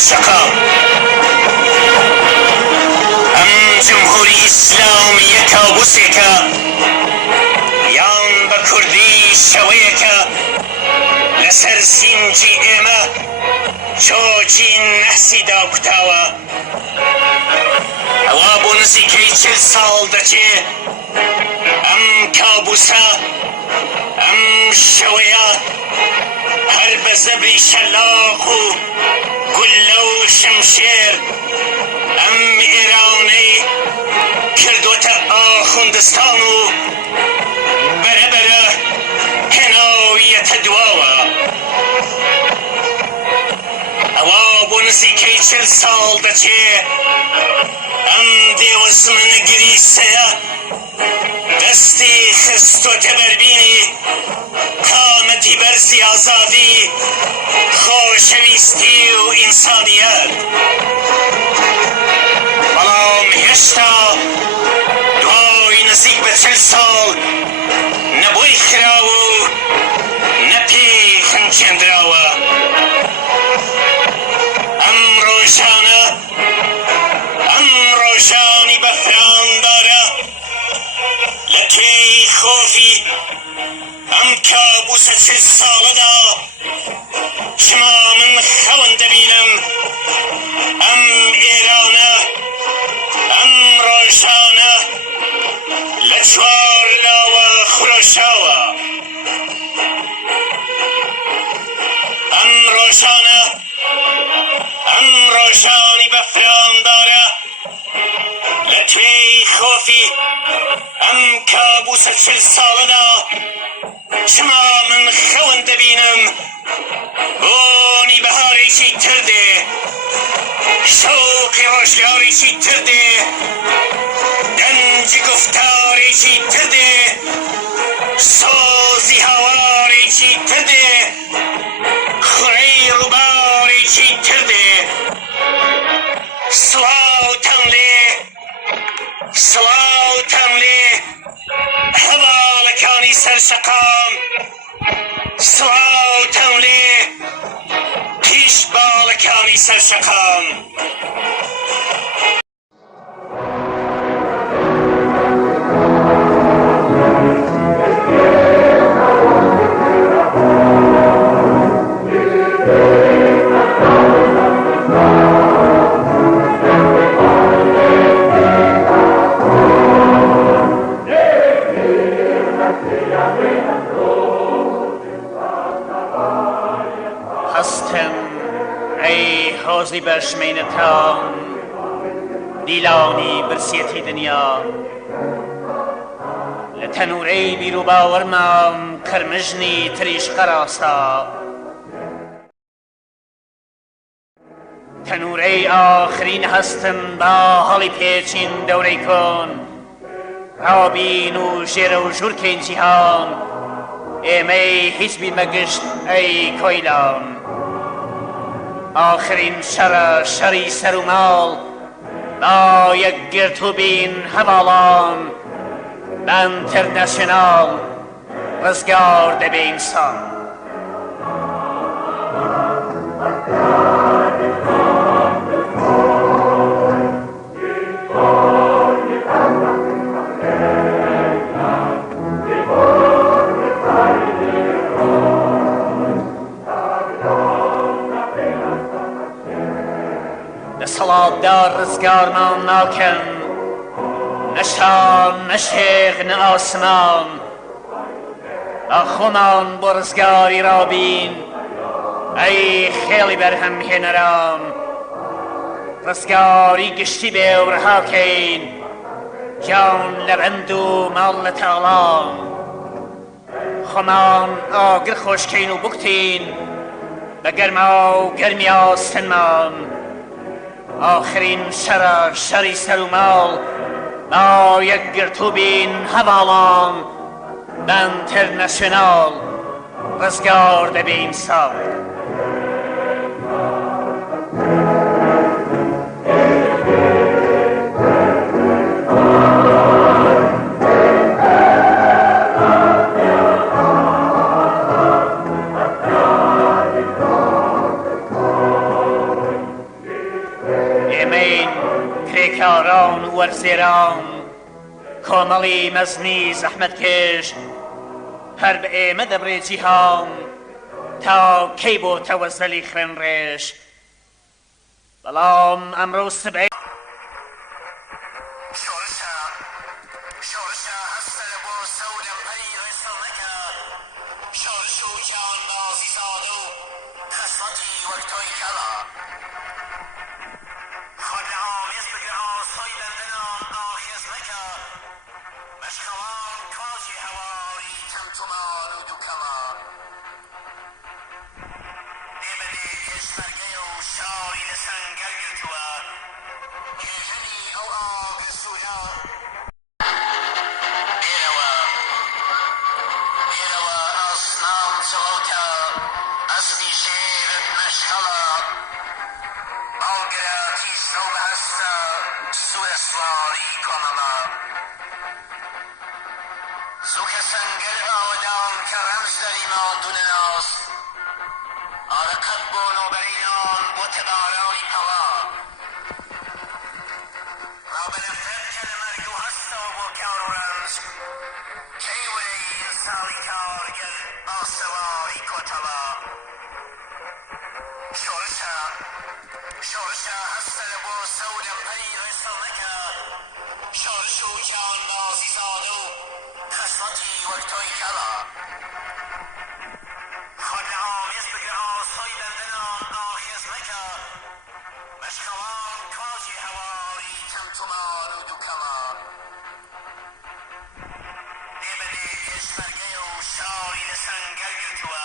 سرشقام ام جمهوری اسلامی کابوسی که یان با کردی شویه که لسر سینجی ایمه چوچی نحسی داکتاوه اوا بونزی که 40 سال دچه ام کابوسا ام شویه هر بزبری شلاق و گله و شمشیر ام ایرانی کردوتا آخوندستان و بره بره هنویت دواوه اوا بونزی که 40 سال دچه ام دیو زمن گریسه دستی خستو تبربینی قامتی برزی آزادی خوشویستی و انسانیت بلام هشتا دوای نزدیک به 40 سال نبوی خراو نپی خنچندراوه ام روشانی بفران داره لکی خوفی ام کابوس 40 ساله دا شما من خون دبینم ام ایرانه ام روشانه لچوار لاوه خروشاوه ام روشانی بفران داره لکی خوفی ام کابوس 40 ساله دا شما من خون دبینم بونی بهاری چی ترده شوقی روشیاری چی ترده دنج گفتاری چی ترده سوزی هواری چی ترده خوری روباری چی ترده سلاوتن لی حوالکانی سرسقام سلاوتن لی پیش بالکانی سرسقام هستم ای حوزی برشمینتان دیلانی برسیتی دنیا لتنوری بیرو باورمام کرمجنی تریش قراسا تنوری آخرین هستم با حالی پیچین دوری کن رابین و جیر و جورکین جیهان ایمی حزبی مگشت ای کویلان آخرین شری سر و مال با یک گرتوبین حوالان انترنشنال رزگار به انسان صلاب دار رزگار من ناکن نشان نشیخ نه آسمان آخومان برزگاری را بین ای خیلی برهم هنران رزگاری گشتی به ورها کین جان لبندو مال تالان خمان آگر خوشکین و بکتین بگرما و گرمی آستنمان آخرین شری سر و مال با یک گرتوبین حوالان انترنشنال رزگار به انسان بین کرێکاران و وەرزێران کۆمەڵی مەزنی زەحمەتکێش هەر بە ئێمە دەبرێ جیهان تا کەی بۆتەوە زەلی خوێن ڕێژ بەڵام ئەمڕۆ سبعی شورشا هستل بو سودم پی رسالنکا شورشو جان بازی زادو خسمتی وقتوی کلا خود لعامیز بگر آسای بندنان آخیز نکا مشخوان کاجی هواری تمتمان و دوکما نیمنی کشمرگه و شاری لسنگر گرتوا کهنی او آگ سویا صوتا أصلي شير مشخلة أوقراتي صوب هستا سوى صواري كمما زوك سنجر آودان كرمز داري ماندون ناس على قدبون وبرينان بوتباراني پوا رابنا فرد كلمرگو هستا وبوكار ورمز كي ولي انسالي كارجر آسواري كتبا شورشا هستل بو سودم پی رسالنکا شورشو جان بازی زادو خسمتی وقتوی کلا خود لعامیز بگر آسای بندنان آخیز نکا مشخوان کاجی هواری تمتمان و دوکما نیمنی کشمرگه و شاری لسنگر گرتوا